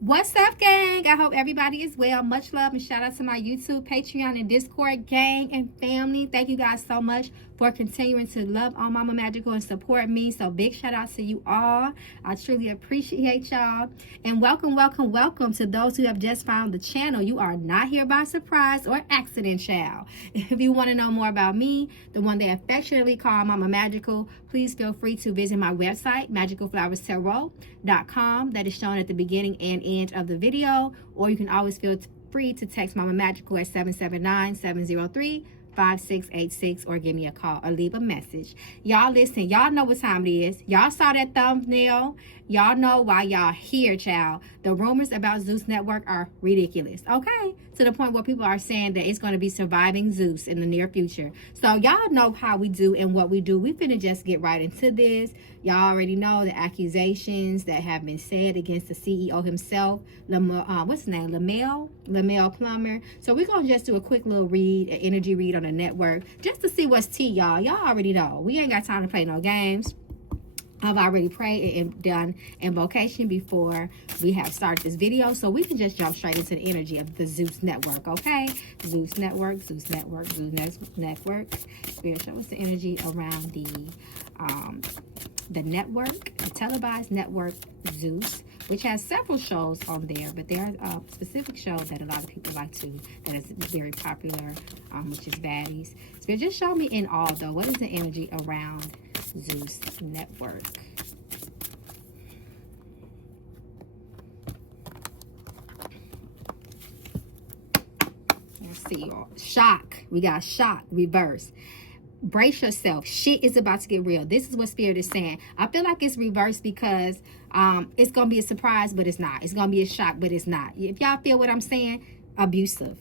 What's up, gang? I hope everybody is well. Much love and shout out to my YouTube, Patreon, and Discord gang and family. Thank you guys so much for continuing to love on Mama Magical and support me. So big shout out to you all. I truly appreciate y'all. And welcome, welcome, welcome to those who have just found the channel. You are not here by surprise or accident, child. If you want to know more about me, the one they affectionately call Mama Magical, please feel free to visit my website, magicalflowerstarot.com. That is shown at the beginning and end of the video, or you can always feel free to text Mama Magical at 779-703-5686 or give me a call or leave a message. Y'all listen, y'all know what time it is. Y'all saw that thumbnail. Y'all know why y'all here, child. The rumors about Zeus Network are ridiculous, okay? To the point where people are saying that it's going to be surviving Zeus in the near future. So y'all know how we do and what we do. We finna just get right into this. Y'all already know the accusations that have been said against the CEO himself, what's his name? Lemuel Plummer. So we're going to just do a quick little read, an energy read on the network, just to see what's tea, y'all. Y'all already know. We ain't got time to play no games. I've already prayed and done invocation before we have started this video, so we can just jump straight into the energy of the Zeus Network, okay? Zeus Network, Zeus Network, Zeus Network. Spirit, show us the energy around the network, the televised network Zeus, which has several shows on there, but there are a specific show that a lot of people like to, that is very popular, which is Baddies. Spirit, just show me in all, though, what is the energy around Zeus Network? Let's see. Shock. We got shock, reverse. Brace yourself. Shit is about to get real. This is what Spirit is saying. I feel like it's reversed because it's going to be a surprise, but it's not. It's going to be a shock, but it's not. If y'all feel what I'm saying, abusive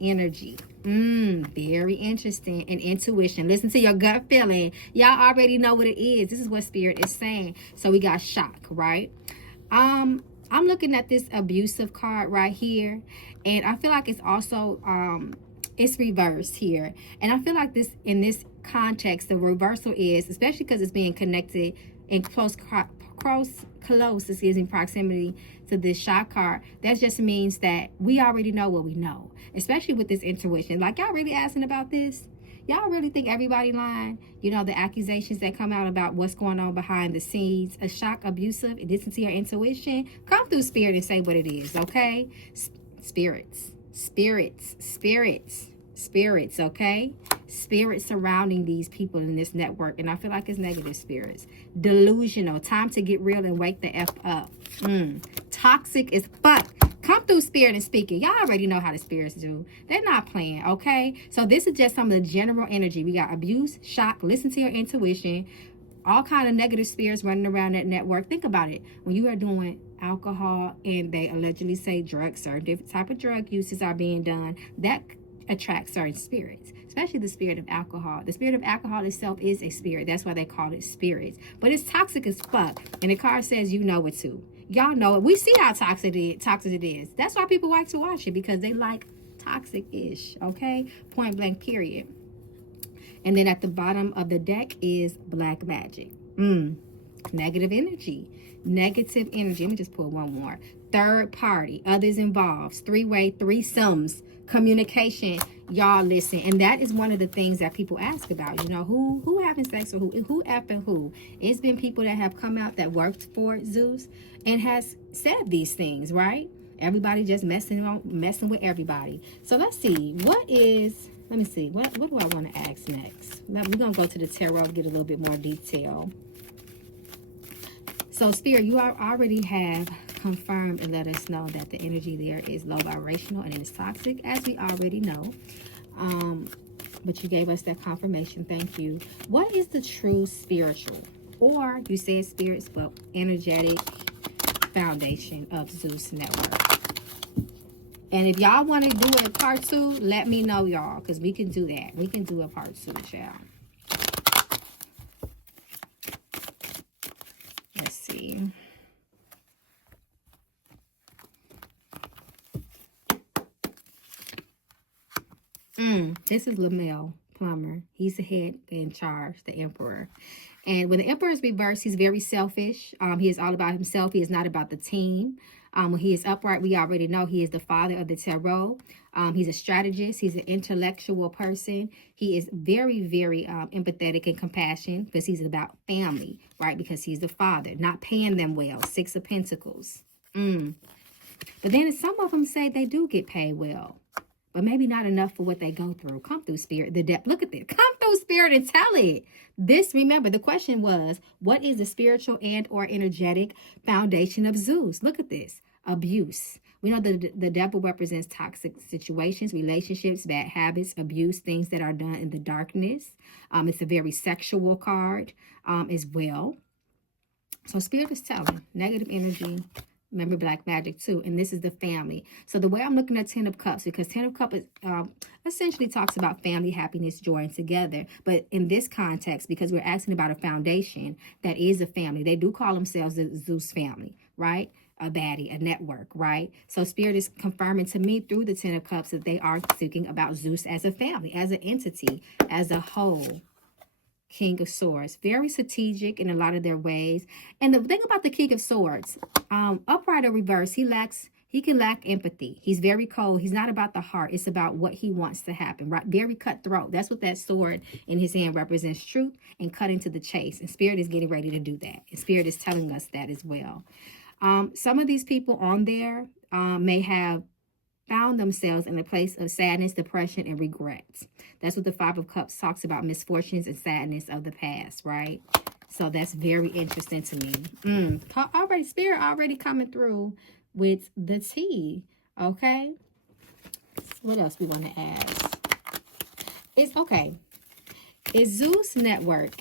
energy. Very interesting. And intuition. Listen to your gut feeling. Y'all already know what it is. This is what Spirit is saying. So we got shock, right? I'm looking at this abusive card right here, and I feel like it's also it's reversed here. And I feel like this, in this context, the reversal is, especially because it's being connected in close proximity to this shock card, that just means that we already know what we know, especially with this intuition. Like, y'all really asking about this? Y'all really think everybody lying? You know, the accusations that come out about what's going on behind the scenes, a shock, abusive, and listen to your intuition. Come through, Spirit, and say what it is, okay? Spirits, okay? Spirits surrounding these people in this network, and I feel like it's negative spirits. Delusional, time to get real and wake the F up. Toxic as fuck. Come through, Spirit, and speak it. Y'all already know how the spirits do. They're not playing, okay? So this is just some of the general energy. We got abuse, shock, listen to your intuition, all kind of negative spirits running around that network. Think about it. When you are doing alcohol and they allegedly say drugs, certain different type of drug uses are being done, that attracts certain spirits, especially the spirit of alcohol. The spirit of alcohol itself is a spirit. That's why they call it spirits. But it's toxic as fuck. And the card says you know it too. Y'all know it. We see how toxic it is. That's why people like to watch it, because they like toxic-ish, okay? Point blank, period. And then at the bottom of the deck is black magic. Negative energy. Negative energy. Let me just pull one more. Third party, others involved, three-way, threesomes, communication. Y'all listen, and that is one of the things that people ask about. You know, who having sex with who effing who? It's been people that have come out that worked for Zeus and has said these things, right? Everybody just messing with everybody. So let's see, what is, let me see, what do I want to ask next? We're gonna go to the tarot, get a little bit more detail. So Spirit, you already have confirmed and let us know that the energy there is low vibrational and it is toxic, as we already know. But you gave us that confirmation. Thank you. What is the true spiritual, or you said spirits, but energetic foundation of Zeus Network? And if y'all want to do a part 2, let me know, y'all, because we can do that. We can do a part 2, child. Let's see. This is Lemuel Plummer. He's the head in charge, the emperor. And when the emperor is reversed, he's very selfish. He is all about himself. He is not about the team. When he is upright, we already know he is the father of the tarot. He's a strategist. He's an intellectual person. He is very, very empathetic and compassionate because he's about family, right? Because he's the father, not paying them well. 6 of Pentacles. But then some of them say they do get paid well, but maybe not enough for what they go through. Come through, Spirit. The depth. Look at this. Come through, Spirit, and tell it. This, remember, the question was, what is the spiritual and or energetic foundation of Zeus? Look at this. Abuse. We know that the devil represents toxic situations, relationships, bad habits, abuse, things that are done in the darkness. It's a very sexual card as well. So Spirit is telling negative energy. Remember black magic too. And this is the family. So the way I'm looking at 10 of Cups, because 10 of Cups essentially talks about family, happiness, joy, and together. But in this context, because we're asking about a foundation that is a family, they do call themselves the Zeus family, right? A baddie, a network, right? So Spirit is confirming to me through the 10 of Cups that they are speaking about Zeus as a family, as an entity, as a whole. King of Swords, very strategic in a lot of their ways. And the thing about the King of Swords, upright or reverse, he can lack empathy. He's very cold. He's not about the heart. It's about what he wants to happen, right? Very cutthroat. That's what that sword in his hand represents, truth and cutting to the chase. And Spirit is getting ready to do that. And Spirit is telling us that as well. Some of these people on there may have found themselves in a place of sadness, depression, and regret. That's what the 5 of Cups talks about, misfortunes and sadness of the past, right? So that's very interesting to me. Already, Spirit already coming through with the tea, okay? What else we want to ask? Is Zeus Network,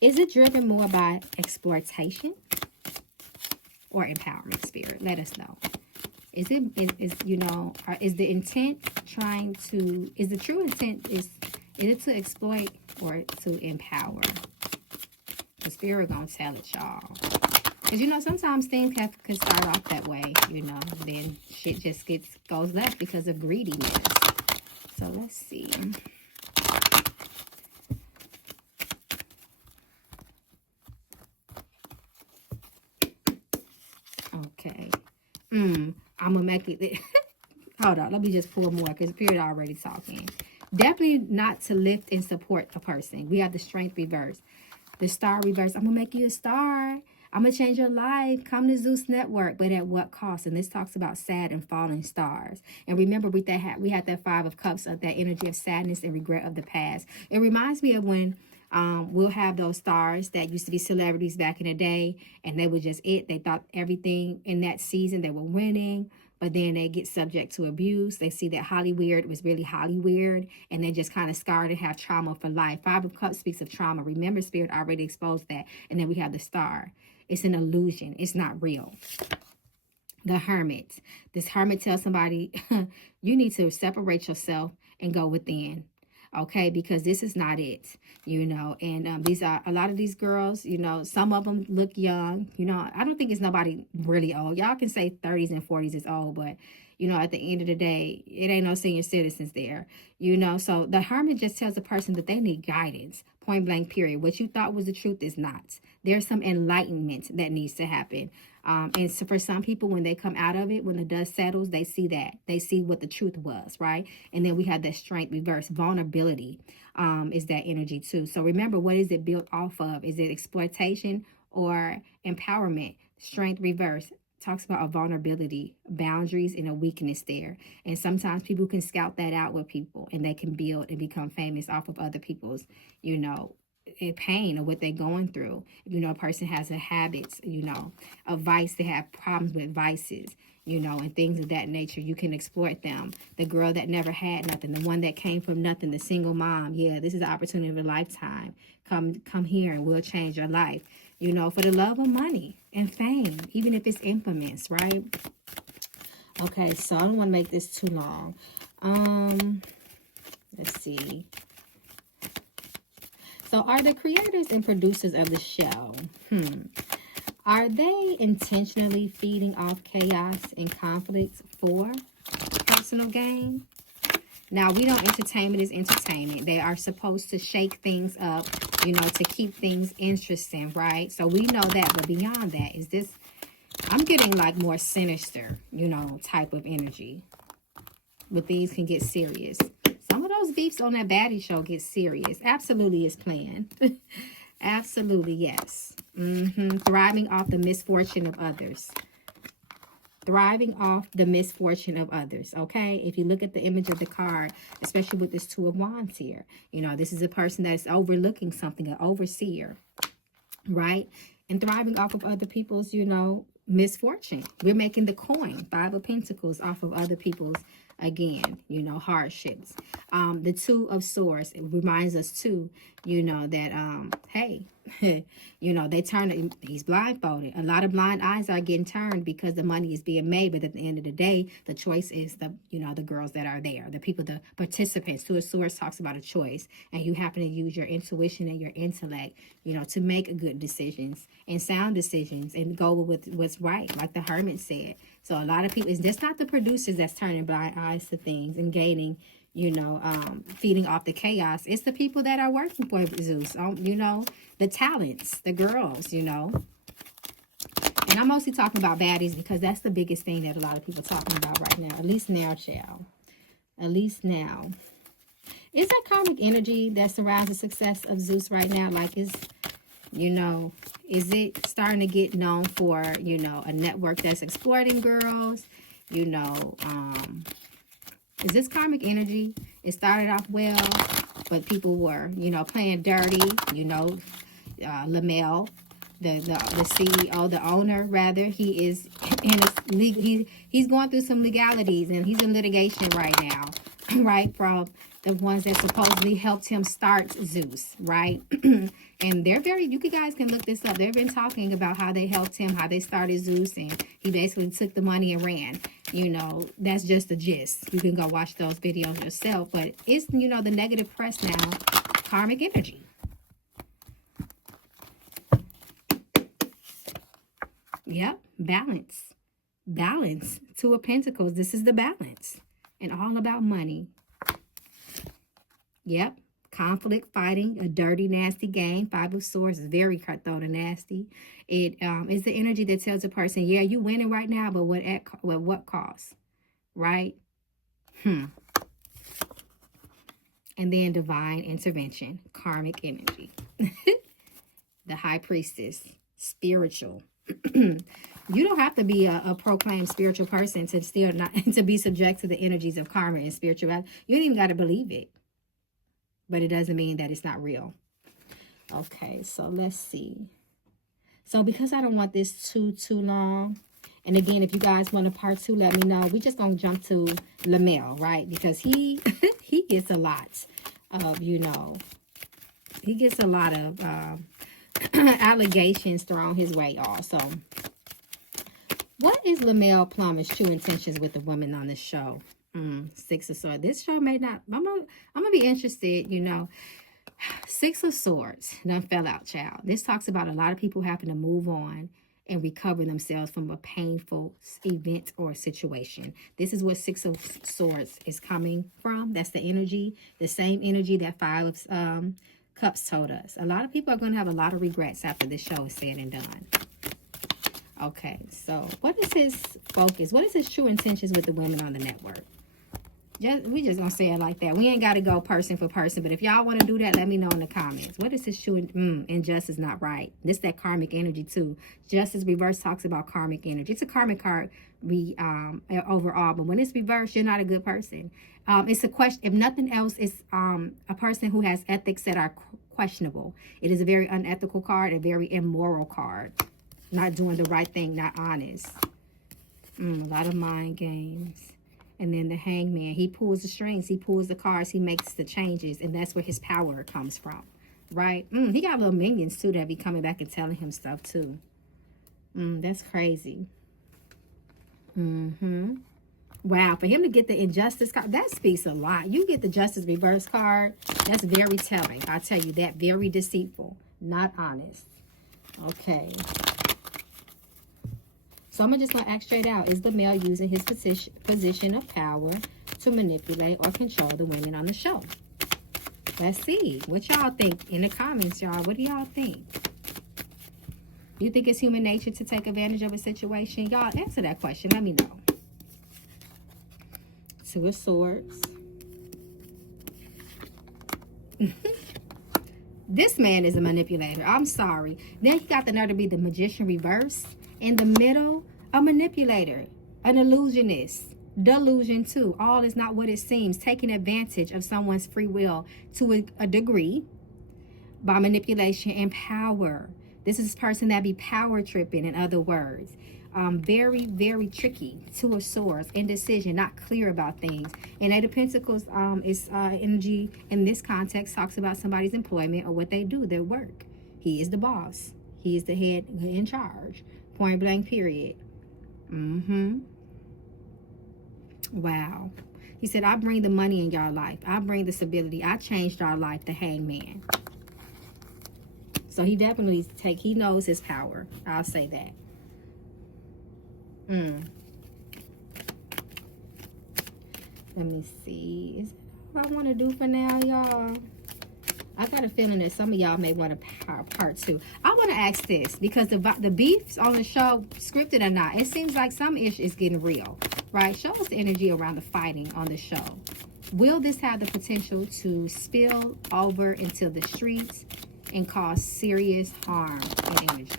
is it driven more by exploitation or empowerment, Spirit? Let us know. Is the intent trying to, is the true intent, is it to exploit or to empower? The Spirit gonna tell it, y'all. Because, sometimes things can start off that way, then shit just goes left because of greediness. So let's see. Okay. I'm going to make it. Hold on. Let me just pull more because Spirit already talking. Definitely not to lift and support a person. We have the Strength reverse. The Star reverse. I'm going to make you a star. I'm going to change your life. Come to Zeus Network. But at what cost? And this talks about sad and falling stars. And remember, we had that 5 of Cups of that energy of sadness and regret of the past. It reminds me of when we'll have those stars that used to be celebrities back in the day, and they were just it. They thought everything in that season they were winning, but then they get subject to abuse. They see that Hollyweird was really Hollyweird, and they just kind of scarred and have trauma for life. 5 of Cups speaks of trauma. Remember, Spirit already exposed that. And then we have the Star. It's an illusion. It's not real. The Hermit. This Hermit tells somebody, you need to separate yourself and go within. Okay, because this is not it, and these are a lot of these girls, some of them look young, I don't think it's nobody really old. Y'all can say 30s and 40s is old, but, at the end of the day, it ain't no senior citizens there, so the Hermit just tells a person that they need guidance, point blank, period. What you thought was the truth is not. There's some enlightenment that needs to happen. And so for some people, when they come out of it, when the dust settles, they see that. They see what the truth was, right? And then we have that Strength reverse. Vulnerability is that energy too. So remember, what is it built off of? Is it exploitation or empowerment? Strength reverse talks about a vulnerability, boundaries, and a weakness there. And sometimes people can scout that out with people, and they can build and become famous off of other people's, pain or what they're going through. If a person has a habit, a vice, they have problems with vices, and things of that nature, you can exploit them. The girl that never had nothing, the one that came from nothing, the single mom, yeah, this is the opportunity of a lifetime. Come here and we'll change your life, for the love of money and fame, even if it's infamous, right? Okay, so I don't want to make this too long. Let's see. So are the creators and producers of the show, are they intentionally feeding off chaos and conflicts for personal gain? Now, we know entertainment is entertainment. They are supposed to shake things up, you know, to keep things interesting, right? So we know that. But beyond that, is this, I'm getting like more sinister, you know, type of energy. But these can get serious. Some of those beefs on that baddie show get serious. Absolutely is planned. Absolutely, yes. Thriving off the misfortune of others. Thriving off the misfortune of others, okay? If you look at the image of the card, especially with this Two of Wands here, you know, this is a person that's overlooking something, an overseer, right? And thriving off of other people's, you know, misfortune. We're making the coin, Five of Pentacles, off of other people's, again, you know, hardships. The Two of Swords, it reminds us too, you know, that, hey, you know, they turn, he's blindfolded. A lot of blind eyes are getting turned because the money is being made. But at the end of the day, the choice is the, you know, the girls that are there, the people, the participants. Two of Swords talks about a choice, and you happen to use your intuition and your intellect, you know, to make good decisions and sound decisions and go with what's right, like the Hermit said. So a lot of people, it's just not the producers that's turning blind eyes to things and gaining, you know, feeding off the chaos. It's the people that are working for Zeus, you know, the talents, the girls, you know. And I'm mostly talking about baddies because that's the biggest thing that a lot of people are talking about right now. At least now, child. At least now. Is that karmic energy that surrounds the success of Zeus right now? Like, is, you know, is it starting to get known for, you know, a network that's exploiting girls? You know, is this karmic energy? It started off well, but people were, you know, playing dirty. You know, Lamel, the CEO, the owner, rather, he is in a he's going through some legalities, and he's in litigation right now, right, from the ones that supposedly helped him start Zeus, right? And they're very, you guys can look this up. They've been talking about how they helped him, how they started Zeus, and he basically took the money and ran. You know, that's just the gist. You can go watch those videos yourself. But it's, you know, the negative press now, karmic energy. Yep, balance. Balance. Two of Pentacles. This is the balance. And all about money. Yep. Conflict, fighting, a dirty, nasty game. Five of Swords is very cutthroat and nasty. It is the energy that tells a person, yeah, you winning right now, but what cost? Right? And then divine intervention, karmic energy. The High Priestess, spiritual. You don't have to be a proclaimed spiritual person to still not to be subject to the energies of karma and spirituality. You don't even got to believe it. But it doesn't mean that it's not real. Okay, so let's see. So because I don't want this too long, and again, if you guys want a part 2, let me know. We're just going to jump to Lamel, right? Because he gets a lot of, you know, he gets a lot of allegations thrown his way also. What is Lemuel Plummer's true intentions with the women on this show? Six of Swords. This show may not, I'm gonna be interested, you know. Six of Swords done fell out, child. This talks about a lot of people having to move on and recover themselves from a painful event or situation. This is what Six of Swords is coming from. That's the energy, the same energy that Five of Cups told us. A lot of people are going to have a lot of regrets after this show is said and done. Okay, so what is his focus? What is his true intentions with the women on the network? We just gonna say it like that. We ain't got to go person for person, but if y'all want to do that, let me know in the comments. What is his true injustice? Not right. This that karmic energy too. Justice reverse talks about karmic energy. It's a karmic card overall, but when it's reversed, you're not a good person. It's a question. If nothing else, it's a person who has ethics that are questionable. It is a very unethical card, a very immoral card. Not doing the right thing, not honest. A lot of mind games. And then the Hangman, he pulls the strings, he pulls the cards, he makes the changes, and that's where his power comes from, right? He got little minions too that be coming back and telling him stuff too. That's crazy. Wow, for him to get the injustice card, that speaks a lot. You get the justice reverse card, that's very telling. I'll tell you that, very deceitful, not honest. Okay. So I'm just going to ask straight out. Is the male using his position of power to manipulate or control the women on the show. Let's see what y'all think in the comments, y'all. What do y'all think? You think it's human nature to take advantage of a situation? Y'all answer that question. Let me know. Two of Swords. This man is a manipulator. I'm sorry. Then he got the nerve to be the magician reverse. In the middle, a manipulator, an illusionist, delusion too. All is not what it seems. Taking advantage of someone's free will to a degree by manipulation and power. This is a person that be power tripping, in other words. Very, very tricky. Two of Swords, indecision, not clear about things. And Eight of Pentacles is energy in this context, talks about somebody's employment or what they do, their work. He is the boss. He is the head in charge. Point blank, period. Wow. He said, I bring the money in your life. I bring the stability. I changed our life, the Hangman. So he definitely he knows his power. I'll say that. Let me see. Is that what I want to do for now, y'all? I got a feeling that some of y'all may want a part two. I want to ask this because the beefs on the show, scripted or not, it seems like some ish is getting real, right? Show us the energy around the fighting on the show. Will this have the potential to spill over into the streets and cause serious harm and energy?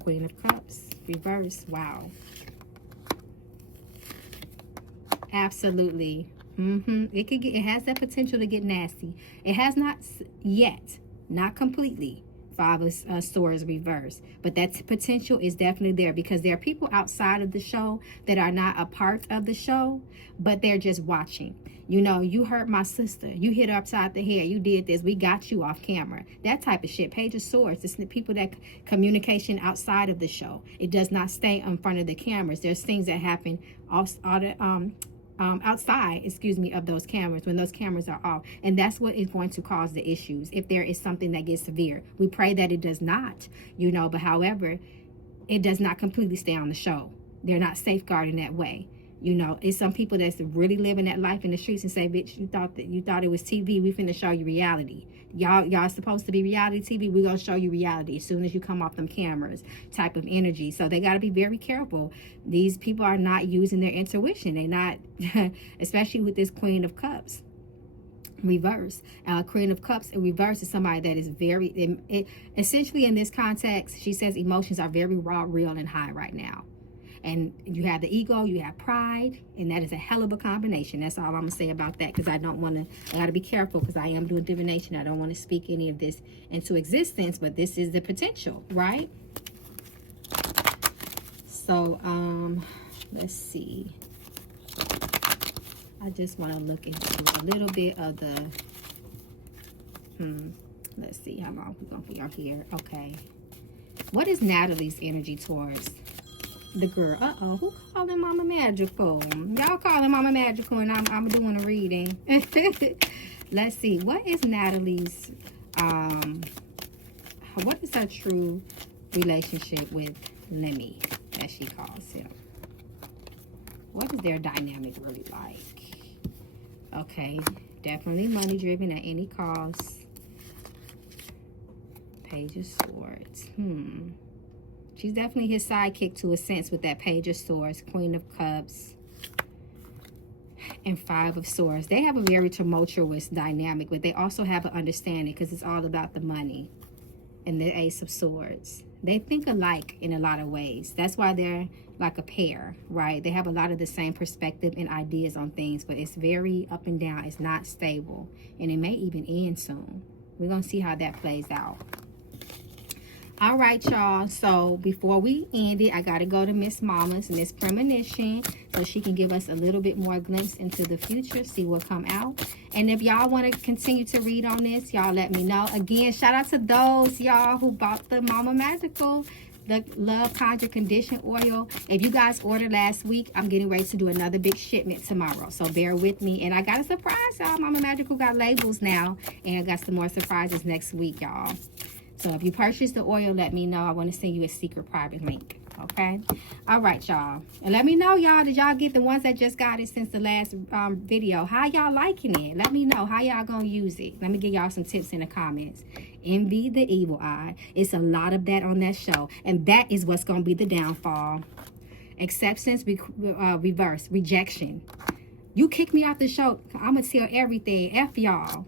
Queen of Cups, reverse. Wow. Absolutely. It has that potential to get nasty. It has not yet, not completely. Five of Swords reverse, but that potential is definitely there because there are people outside of the show that are not a part of the show, but they're just watching. You know, you hurt my sister, you hit her upside the head, you did this, we got you off camera, that type of shit. Page of Swords, it's the people that communication outside of the show. It does not stay in front of the cameras. There's things that happen outside, of those cameras when those cameras are off, and that's what is going to cause the issues if there is something that gets severe. We pray that it does not, you know, but however, it does not completely stay on the show. They're not safeguarding that way. You know, it's some people that's really living that life in the streets and say, bitch, you thought it was TV. We finna show you reality. Y'all supposed to be reality TV. We're gonna show you reality as soon as you come off them cameras, type of energy. So they gotta be very careful. These people are not using their intuition. They're not, especially with this Queen of Cups reverse. Queen of Cups in reverse is somebody that is very, essentially in this context, she says emotions are very raw, real, and high right now. And you have the ego, you have pride, and that is a hell of a combination. That's all I'm going to say about that, because I got to be careful, because I am doing divination. I don't want to speak any of this into existence, but this is the potential, right? So, let's see. I just want to look into a little bit of the, let's see how long we're going to be on here. Okay. What is Natalie's energy towards the girl? Who calling Mama Magical? Y'all calling Mama Magical, and I'm doing a reading. Let's see. What is Natalie's, what is her true relationship with Lemmy, as she calls him? What is their dynamic really like? Okay. Definitely money driven at any cost. Page of Swords. She's definitely his sidekick to a sense with that Page of Swords, Queen of Cups, and Five of Swords. They have a very tumultuous dynamic, but they also have an understanding because it's all about the money. And the Ace of Swords. They think alike in a lot of ways. That's why they're like a pair, right? They have a lot of the same perspective and ideas on things, but it's very up and down. It's not stable, and it may even end soon. We're going to see how that plays out. All right, y'all. So before we end it, I got to go to Miss Mama's, Miss Premonition, so she can give us a little bit more glimpse into the future, see what come out. And if y'all want to continue to read on this, y'all let me know. Again, shout out to those y'all who bought the Mama Magical, the Love Conjure Condition oil. If you guys ordered last week, I'm getting ready to do another big shipment tomorrow. So bear with me. And I got a surprise, y'all. Mama Magical got labels now. And I got some more surprises next week, y'all. So if you purchase the oil, let me know. I want to send you a secret private link. Okay. All right, y'all. And let me know, y'all. Did y'all get the ones that just got it since the last video? How y'all liking it? Let me know. How y'all gonna use it? Let me give y'all some tips in the comments. Envy the evil eye. It's a lot of that on that show. And that is what's gonna be the downfall. Acceptance, reverse, rejection. You kick me off the show, I'm gonna tell everything. F y'all.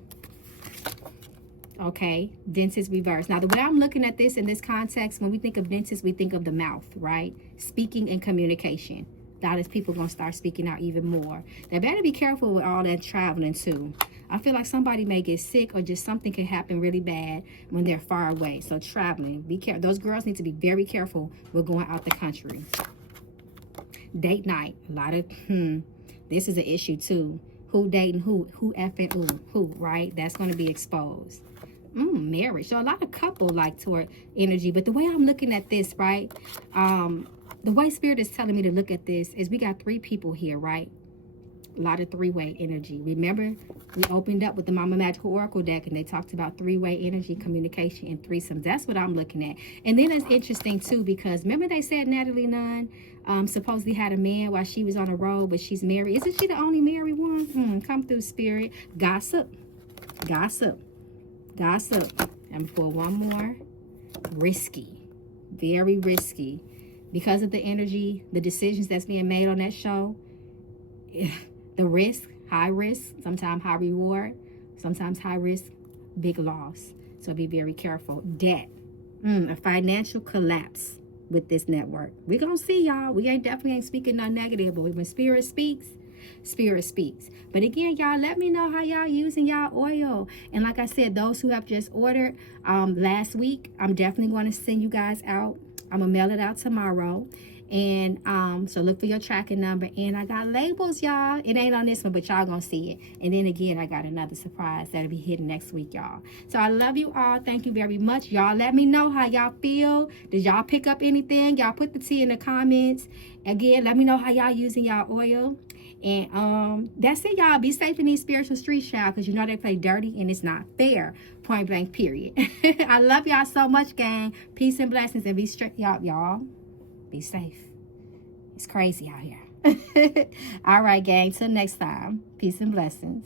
Okay, dentist reverse. Now, the way I'm looking at this in this context, when we think of dentist, we think of the mouth, right? Speaking and communication. That is, people going to start speaking out even more. They better be careful with all that traveling, too. I feel like somebody may get sick or just something can happen really bad when they're far away. So, traveling, be careful. Those girls need to be very careful with going out the country. Date night. A lot of, this is an issue, too. Who dating who? Who effing who, right? That's going to be exposed. Marriage. So a lot of couple like toward energy, but the way I'm looking at this, right, the way Spirit is telling me to look at this is we got 3 people here, right? A lot of 3-way energy. Remember, we opened up with the Mama Magical Oracle deck and they talked about 3-way energy, communication, and threesomes. That's what I'm looking at. And then it's interesting too, because remember they said Natalie Nunn supposedly had a man while she was on the road, but she's married. Isn't she the only married one? Come through, Spirit. Gossip. And for one more, risky, very risky, because of the energy, the decisions that's being made on that show, the risk, high risk, sometimes high reward, sometimes high risk, big loss. So be very careful. Debt, a financial collapse with this network. We're gonna see, y'all. We definitely ain't speaking nothing negative, but when Spirit speaks, Spirit speaks. But again, y'all, let me know how y'all using y'all oil. And like I said, those who have just ordered last week, I'm definitely going to send you guys out. I'm gonna mail it out tomorrow. And so look for your tracking number. And I got labels, y'all. It ain't on this one, but y'all gonna see it. And then again, I got another surprise that'll be hidden next week, y'all. So I love you all. Thank you very much. Y'all let me know how y'all feel. Did y'all pick up anything? Y'all put the tea in the comments. Again, let me know how y'all using y'all oil. And that's it, y'all. Be safe in these spiritual streets, y'all, because you know they play dirty and it's not fair. Point blank, period. I love y'all so much, gang. Peace and blessings, and be straight, y'all. Be safe. It's crazy out here. All right, gang. Till next time. Peace and blessings.